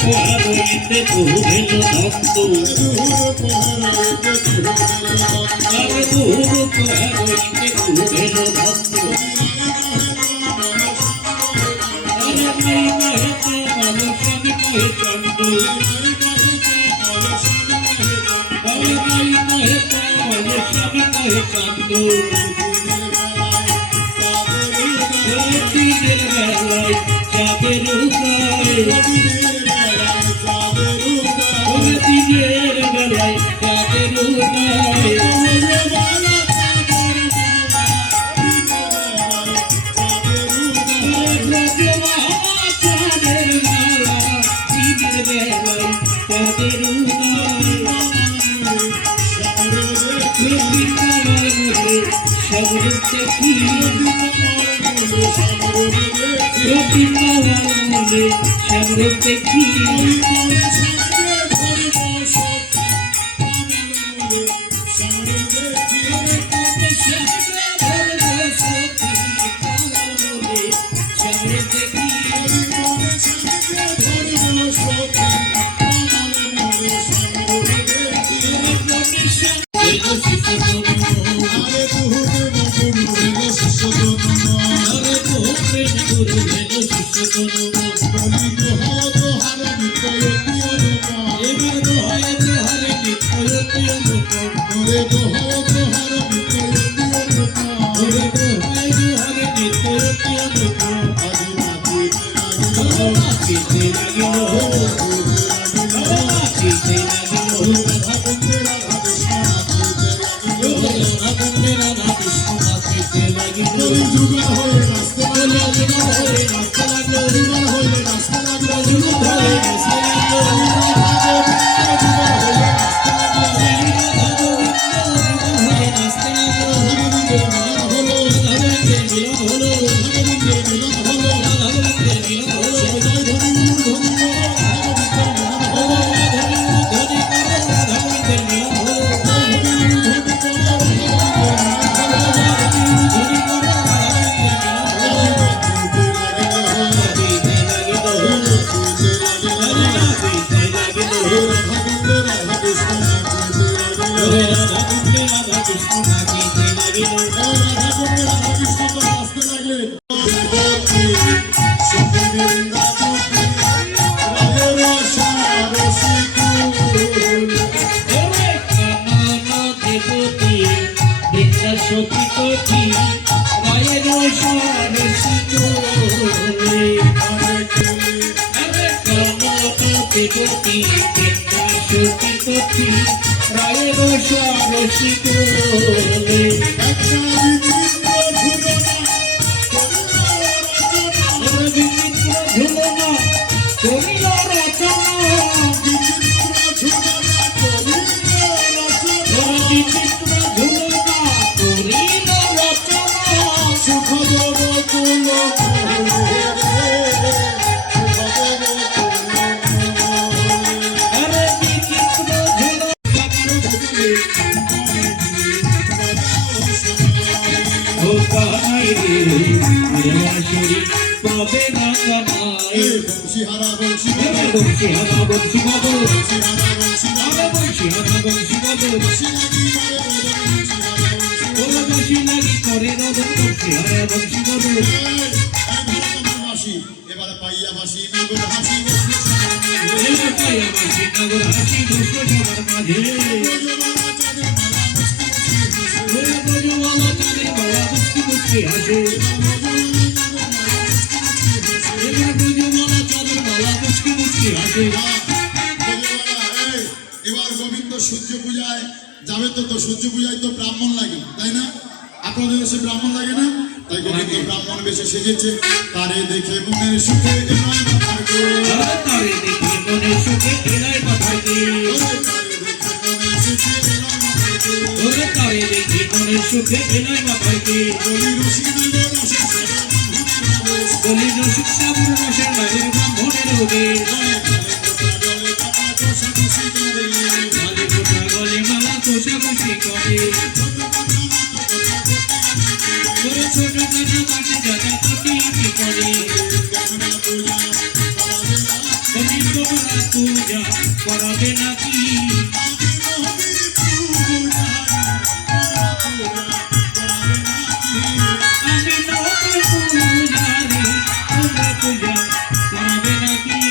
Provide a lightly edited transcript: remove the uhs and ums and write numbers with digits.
পোহারইতে বহু ভেল ভক্ত আরে বহু পোহারইতে বহু ভেল ভক্ত আরে মাই মহেতে মালসানি কহে চন্দ আরে মাই মহেতে মালসানি কহে চন্দ দিনের বেলায় চাঁদের উদয় দিনের বেলায় চাঁদের উদয় চাঁদের মালা দিনের বেলায় চাঁদের উদয় সবর দেখি সবর দেখি এবার গোবিন্দ সূর্য পূজায় যাবে তো সূর্য পূজায় তো ব্রাহ্মণ লাগে তাই না আপনাদের দেশে ব্রাহ্মণ লাগে না তাই গোবিন্দ ব্রাহ্মণ বেশে সেজেছে তারে দেখে মনের সুখে এনায় মাথায় তারে দেখে মনের সুখে এনায় মাথায় ওরে তারে দেখে মনের সুখে এনায় মাথায় বলি রসিক সাবুর রসের বাড়ির ব্রাহ্মণের হবে কোষাকুষি করে ছোট কাটা কাটে যাতা কাটি করে পূজা করাবে নাকি? আমি নবীর পূজারি, তোমরা পূজা করাবে নাকি? আমি নবীর পূজারি, তোমরা পূজা করাবে নাকি?